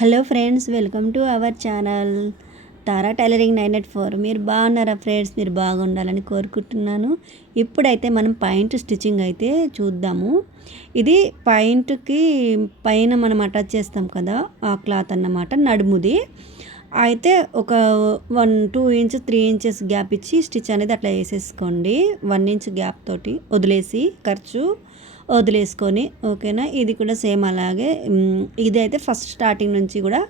Hello friends welcome to our channel Tara tailoring nine eight four. మీరు బాగున్నారా friends? మీరు బాగుండాలని కోరుకుంటున్నాను. ఇప్పుడైతే మనం పాయింట్ స్టిచ్చింగ్ అయితే చూద్దాము. ఇది పాయింట్కి పైన మనం అటాచ్ చేస్తాం కదా ఆ క్లాత్ అన్నమాట నడుముది. అయితే ఒక one two inch three inches gap ఇచ్చి స్టిచ్ అనేది అట్లా వేసేసుకోండి. వన్ ఇంచ్ గ్యాప్ తోటి వదిలేసి ఖర్చు వదిలేసుకొని ఓకేనా? ఇది కూడా సేమ్ అలాగే. ఇదైతే ఫస్ట్ స్టార్టింగ్ నుంచి కూడా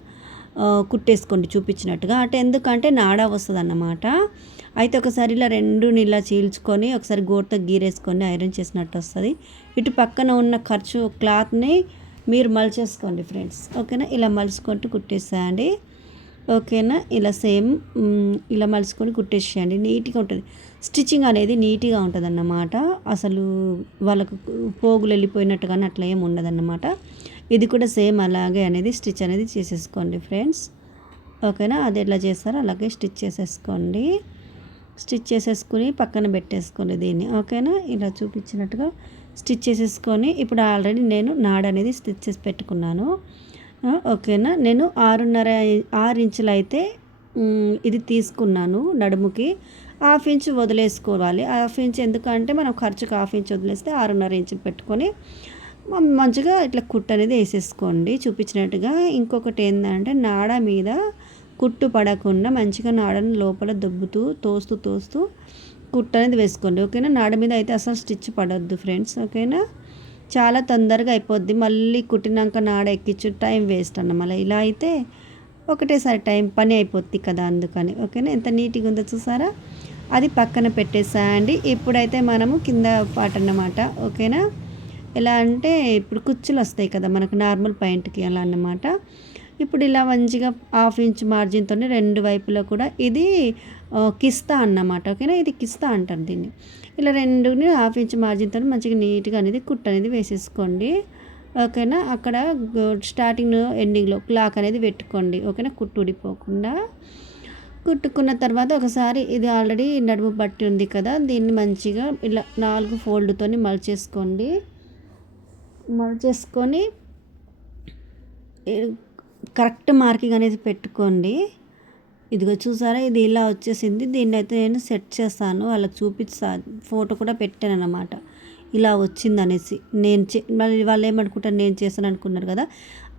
కుట్టేసుకోండి చూపించినట్టుగా. అంటే ఎందుకంటే నాడా వస్తుంది అన్నమాట అయితే ఒకసారి ఇలా రెండు నీళ్ళ చీల్చుకొని ఒకసారి గోడతో గీరేసుకొని ఐరన్ చేసినట్టు వస్తుంది. ఇటు పక్కన ఉన్న ఖర్చు క్లాత్ని మీరు మలిచేసుకోండి ఫ్రెండ్స్. ఓకేనా? ఇలా మలుచుకుంటూ కుట్టేసేయండి. ఓకేనా? ఇలా సేమ్ ఇలా మలుచుకొని కుట్టేసేయండి. నీట్గా ఉంటుంది. స్టిచ్చింగ్ అనేది నీట్గా ఉంటుంది అన్నమాట అసలు వాళ్ళకు పోగులు వెళ్ళిపోయినట్టు కానీ అట్లా ఏమి ఉండదన్నమాట. ఇది కూడా సేమ్ అలాగే అనేది స్టిచ్ అనేది చేసేసుకోండి ఫ్రెండ్స్. ఓకేనా? అది ఎట్లా చేస్తారో అలాగే స్టిచ్ చేసేసుకోండి. స్టిచ్ చేసేసుకుని పక్కన పెట్టేసుకోండి దీన్ని. ఓకేనా? ఇలా చూపించినట్టుగా స్టిచ్ చేసేసుకొని ఇప్పుడు ఆల్రెడీ నేను నాడ అనేది స్టిచ్ చేసి పెట్టుకున్నాను. ఓకేనా? నేను ఆరున్నర ఆరు ఇంచులు అయితే ఇది తీసుకున్నాను నడుముకి. హాఫ్ ఇంచ్ వదిలేసుకోవాలి. హాఫ్ ఇంచ్ ఎందుకంటే మనం ఖర్చుకు హాఫ్ ఇంచ్ వదిలేస్తే ఆరున్నర ఇంచులు పెట్టుకొని మంచిగా ఇట్లా కుట్టు అనేది వేసేసుకోండి. చూపించినట్టుగా ఇంకొకటి ఏంటంటే నాడ మీద కుట్టు పడకుండా మంచిగా నాడని లోపల దొబ్బుతూ తోస్తూ తోస్తూ కుట్టు అనేది వేసుకోండి. ఓకేనా? నాడ మీద అయితే అసలు స్టిచ్ పడద్దు ఫ్రెండ్స్. ఓకేనా? చాలా తొందరగా అయిపోద్ది. మళ్ళీ కుట్టినాక నాడ ఎక్కించు టైం వేస్ట్ అన్న. మళ్ళీ ఇలా అయితే ఒకటేసారి టైం పని అయిపోద్ది కదా అందుకని. ఓకేనా? ఎంత నీట్గా ఉందో చూసారా? అది పక్కన పెట్టేసాయండి. ఇప్పుడైతే మనము కింద పాట అన్నమాట. ఓకేనా? ఎలా అంటే ఇప్పుడు కుచ్చులు వస్తాయి కదా మనకు నార్మల్ పాయింట్కి అలా అన్నమాట. ఇప్పుడు ఇలా మంచిగా హాఫ్ ఇంచ్ మార్జిన్తో రెండు వైపులో కూడా ఇది కిస్తా అన్నమాట ఓకేనా? ఇది కిస్తా అంటారు దీన్ని. ఇలా రెండుని హాఫ్ ఇంచ్ మార్జిన్తో మంచిగా నీట్గా అనేది కుట్ అనేది వేసేసుకోండి ఓకేనా? అక్కడ స్టార్టింగ్ ఎండింగ్లో క్లాక్ అనేది పెట్టుకోండి ఓకేనా? కుట్టు ఊడిపోకుండా. కుట్టుకున్న తర్వాత ఒకసారి ఇది ఆల్రెడీ నడుము బట్టి ఉంది కదా దీన్ని మంచిగా ఇలా నాలుగు ఫోల్డ్తో మలచేసుకోండి. మలచేసుకొని కరెక్ట్ మార్కింగ్ అనేది పెట్టుకోండి. ఇదిగో చూసారా ఇది ఇలా వచ్చేసింది. దీన్ని అయితే నేను సెట్ చేస్తాను. వాళ్ళకి చూపిస్తా ఫోటో కూడా పెట్టాను అనమాట ఇలా వచ్చింది అనేసి నేను చే మళ్ళీ వాళ్ళు ఏమనుకుంటారు నేను చేశాను అనుకున్నారు కదా.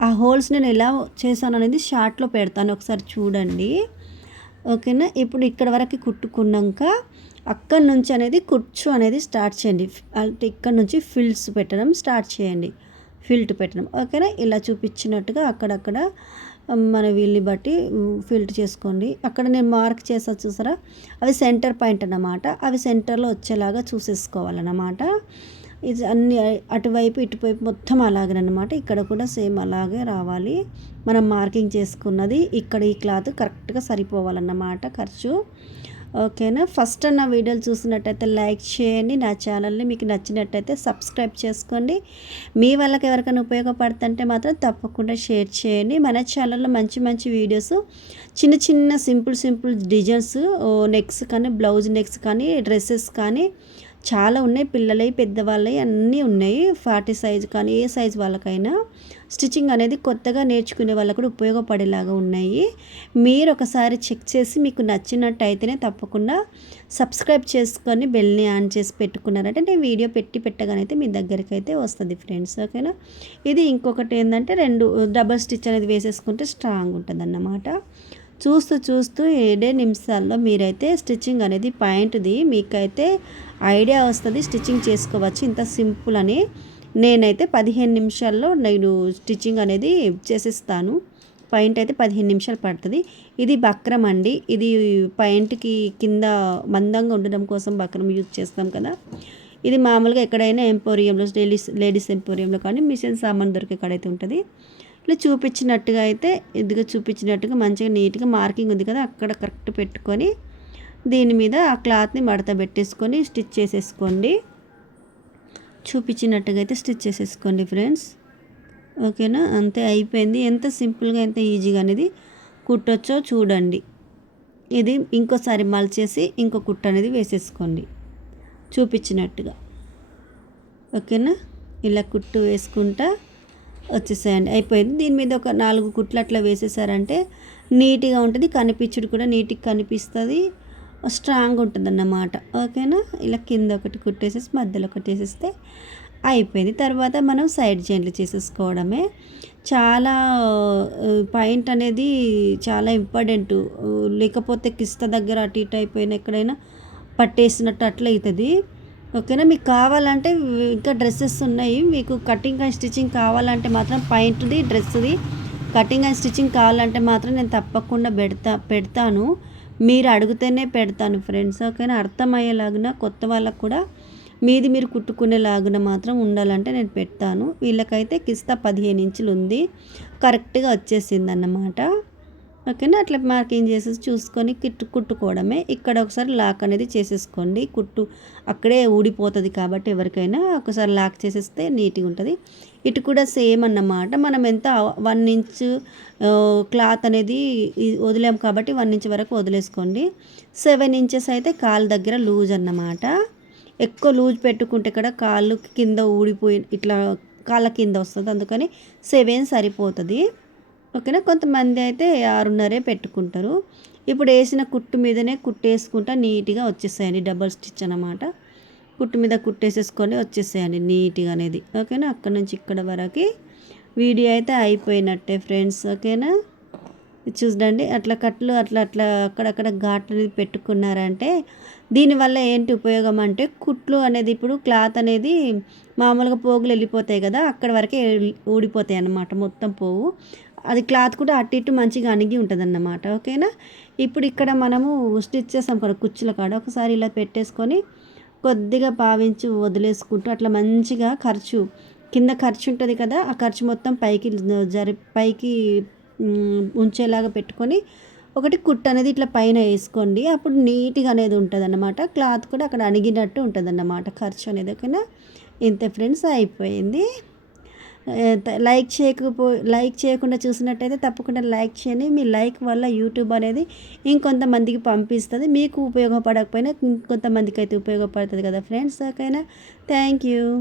ఆ హోల్స్ నేను ఎలా చేశాను అనేది షార్ట్లో పెడతాను. ఒకసారి చూడండి. ఓకేనా? ఇప్పుడు ఇక్కడ వరకు కుట్టుకున్నాక అక్కడి నుంచి అనేది కుచ్చు అనేది స్టార్ట్ చేయండి. అంటే ఇక్కడ నుంచి ఫిల్స్ పెట్టడం స్టార్ట్ చేయండి. ఫిల్ట్ పెట్టడం. ఓకేనా? ఇలా చూపించినట్టుగా అక్కడక్కడ మన వీళ్ళని బట్టి ఫిల్ట్ చేసుకోండి. అక్కడ నేను మార్క్ చేసా చూసారా? అవి సెంటర్ పాయింట్ అన్నమాట. అవి సెంటర్లో వచ్చేలాగా చూసేసుకోవాలన్నమాట. ఇది అన్ని అటువైపు ఇటువైపు మొత్తం అలాగేనమాట ఇక్కడ కూడా సేమ్ అలాగే రావాలి. మనం మార్కింగ్ చేసుకున్నది ఇక్కడ ఈ క్లాత్ కరెక్ట్గా సరిపోవాలన్నమాట ఖర్చు. ఓకేనా? ఫస్ట్ నా వీడియోలు చూసినట్టయితే లైక్ చేయండి. నా ఛానల్ని మీకు నచ్చినట్టయితే సబ్స్క్రైబ్ చేసుకోండి. మీ వాళ్ళకి ఎవరికైనా ఉపయోగపడుతుంటే మాత్రం తప్పకుండా షేర్ చేయండి. మన ఛానల్లో మంచి మంచి వీడియోస్ చిన్న చిన్న సింపుల్ సింపుల్ డిజైన్స్ నెక్స్ కానీ బ్లౌజ్ నెక్స్ కానీ డ్రెస్సెస్ కానీ చాలా ఉన్నాయి. పిల్లలవి పెద్దవాళ్ళవి అన్నీ ఉన్నాయి. ఫార్టీ సైజు కానీ ఏ సైజు వాళ్ళకైనా స్టిచ్చింగ్ అనేది కొత్తగా నేర్చుకునే వాళ్ళకు కూడా ఉపయోగపడేలాగా ఉన్నాయి. మీరు ఒకసారి చెక్ చేసి మీకు నచ్చినట్టు అయితేనే తప్పకుండా సబ్స్క్రైబ్ చేసుకొని బెల్ని ఆన్ చేసి పెట్టుకున్నారంటే నేను వీడియో పెట్టి పెట్టగానైతే మీ దగ్గరికి అయితే వస్తుంది ఫ్రెండ్స్. ఓకేనా? ఇది ఇంకొకటి ఏంటంటే రెండు డబల్ స్టిచ్ అనేది వేసేసుకుంటే స్ట్రాంగ్ ఉంటుంది అన్నమాట చూస్తూ చూస్తూ ఏడే నిమిషాల్లో మీరైతే స్టిచ్చింగ్ అనేది పాయింట్ది. మీకైతే ఐడియా వస్తుంది స్టిచ్చింగ్ చేసుకోవచ్చు. ఇంత సింపుల్ అని నేనైతే పదిహేను నిమిషాల్లో నేను స్టిచ్చింగ్ అనేది చేసేస్తాను. పాయింట్ అయితే పదిహేను నిమిషాలు పడుతుంది. ఇది బక్రం అండి. ఇది పాయింట్కి కింద మందంగా ఉండడం కోసం బక్రం యూజ్ చేస్తాం కదా. ఇది మామూలుగా ఎక్కడైనా ఎంపోరియంలో లేడీస్ లేడీస్ ఎంపోరియంలో కానీ మిషన్ సామాన్ దొరికే కాడైతే ఉంటుంది. ఇట్లా చూపించినట్టుగా అయితే ఇదిగా చూపించినట్టుగా మంచిగా నీట్గా మార్కింగ్ ఉంది కదా అక్కడ కరెక్ట్ పెట్టుకొని దీని మీద ఆ క్లాత్ని మడత పెట్టేసుకొని స్టిచ్ చేసేసుకోండి. చూపించినట్టుగా అయితే స్టిచ్ చేసేసుకోండి ఫ్రెండ్స్. ఓకేనా? అంతే అయిపోయింది. ఎంత సింపుల్గా ఎంత ఈజీగా అనేది కుట్టొచ్చో చూడండి. ఇది ఇంకోసారి మలిచేసి ఇంకో కుట్ట అనేది వేసేసుకోండి. చూపించినట్టుగా. ఓకేనా? ఇలా కుట్టు వేసుకుంటా వచ్చేసాయండి. అయిపోయింది. దీని మీద ఒక నాలుగు కుట్లు అట్లా వేసేసారంటే నీట్గా ఉంటుంది. కనిపించుడు కూడా నీట్గా కనిపిస్తుంది. స్ట్రాంగ్ ఉంటుంది అన్నమాట ఓకేనా? ఇలా కింద ఒకటి కుట్టేసేసి మధ్యలో ఒకటి వేసేస్తే అయిపోయింది. తర్వాత మనం సైడ్ జాయింట్లు చేసేసుకోవడమే. చాలా పాయింట్ అనేది చాలా ఇంపార్టెంట్. లేకపోతే కిస్త దగ్గర అటు ఇటు అయిపోయిన ఎక్కడైనా పట్టేసినట్టు అట్లా అవుతుంది. ఓకేనా? మీకు కావాలంటే ఇంకా డ్రెస్సెస్ ఉన్నాయి. మీకు కటింగ్ అండ్ స్టిచ్చింగ్ కావాలంటే మాత్రం పైంట్ది డ్రెస్ది కటింగ్ అండ్ స్టిచ్చింగ్ కావాలంటే మాత్రం నేను తప్పకుండా పెడతా పెడతాను. మీరు అడిగితేనే పెడతాను ఫ్రెండ్స్. ఓకేనా? అర్థమయ్యేలాగున కొత్త వాళ్ళకు కూడా మీది మీరు కుట్టుకునేలాగున మాత్రం ఉండాలంటే నేను పెడతాను. వీళ్ళకైతే కిస్తా పదిహేను ఇంచులు ఉంది కరెక్ట్గా వచ్చేసింది అన్నమాట ఓకేనా? అట్లా మార్కింగ్ చేసేసి చూసుకొని కిట్టు కుట్టుకోవడమే. ఇక్కడ ఒకసారి లాక్ అనేది చేసేసుకోండి. కుట్టు అక్కడే ఊడిపోతుంది కాబట్టి ఎవరికైనా ఒకసారి లాక్ చేసేస్తే నీట్గా ఉంటుంది. ఇటు కూడా సేమ్ అన్నమాట. మనం ఎంత వన్ ఇంచ్ క్లాత్ అనేది వదిలాం కాబట్టి వన్ ఇంచ్ వరకు వదిలేసుకోండి. సెవెన్ ఇంచెస్ అయితే కాలు దగ్గర లూజ్ అన్నమాట. ఎక్కువ లూజ్ పెట్టుకుంటే ఇక్కడ కాళ్ళు కింద ఊడిపోయి ఇట్లా కాళ్ళ కింద వస్తుంది. అందుకని సెవెన్ సరిపోతుంది. ఓకేనా? కొంతమంది అయితే ఆరున్నరే పెట్టుకుంటారు. ఇప్పుడు వేసిన కుట్టు మీదనే కుట్టేసుకుంటా నీట్గా వచ్చేసాయండి డబల్ స్టిచ్ అనమాట కుట్టు మీద కుట్టేసేసుకొని వచ్చేస్తాయండి నీట్గా అనేది. ఓకేనా? అక్కడ నుంచి ఇక్కడ వరకు వీడియో అయితే అయిపోయినట్టే ఫ్రెండ్స్. ఓకేనా? చూడండి. అట్లా కట్లు అట్లా అట్లా అక్కడక్కడ ఘాట్ అనేది పెట్టుకున్నారంటే దీనివల్ల ఏంటి ఉపయోగం అంటే కుట్లు అనేది ఇప్పుడు క్లాత్ అనేది మామూలుగా పోగులు వెళ్ళిపోతాయి కదా అక్కడ వరకే ఊడిపోతాయి అన్నమాట మొత్తం పోవు. అది క్లాత్ కూడా అటు ఇటు మంచిగా అణిగి ఉంటుంది అన్నమాట ఓకేనా? ఇప్పుడు ఇక్కడ మనము స్టిచ్ చేస్తాం కదా కుచ్చుల కాడ ఒకసారి ఇలా పెట్టేసుకొని కొద్దిగా పావించి వదిలేసుకుంటూ అట్లా మంచిగా ఖర్చు కింద ఖర్చు ఉంటుంది కదా ఆ ఖర్చు మొత్తం పైకి జరి పైకి ఉంచేలాగా పెట్టుకొని ఒకటి కుట్ అనేది ఇట్లా పైన వేసుకోండి. అప్పుడు నీట్గా అనేది ఉంటుంది అన్నమాట క్లాత్ కూడా అక్కడ అణిగినట్టు ఉంటుంది అన్నమాట ఖర్చు అనేది ఓకేనా? ఇంత ఫ్రెండ్స్ అయిపోయింది. లైక్ చేయకపో లైక్ చేయకుండా చూసినట్టయితే తప్పకుండా లైక్ చేయండి. మీ లైక్ వల్ల యూట్యూబ్ అనేది ఇంకొంతమందికి పంపిస్తుంది. మీకు ఉపయోగపడకపోయినా ఇంకొంతమందికి అయితే ఉపయోగపడుతుంది కదా ఫ్రెండ్స్. ఓకేనా? Thank you.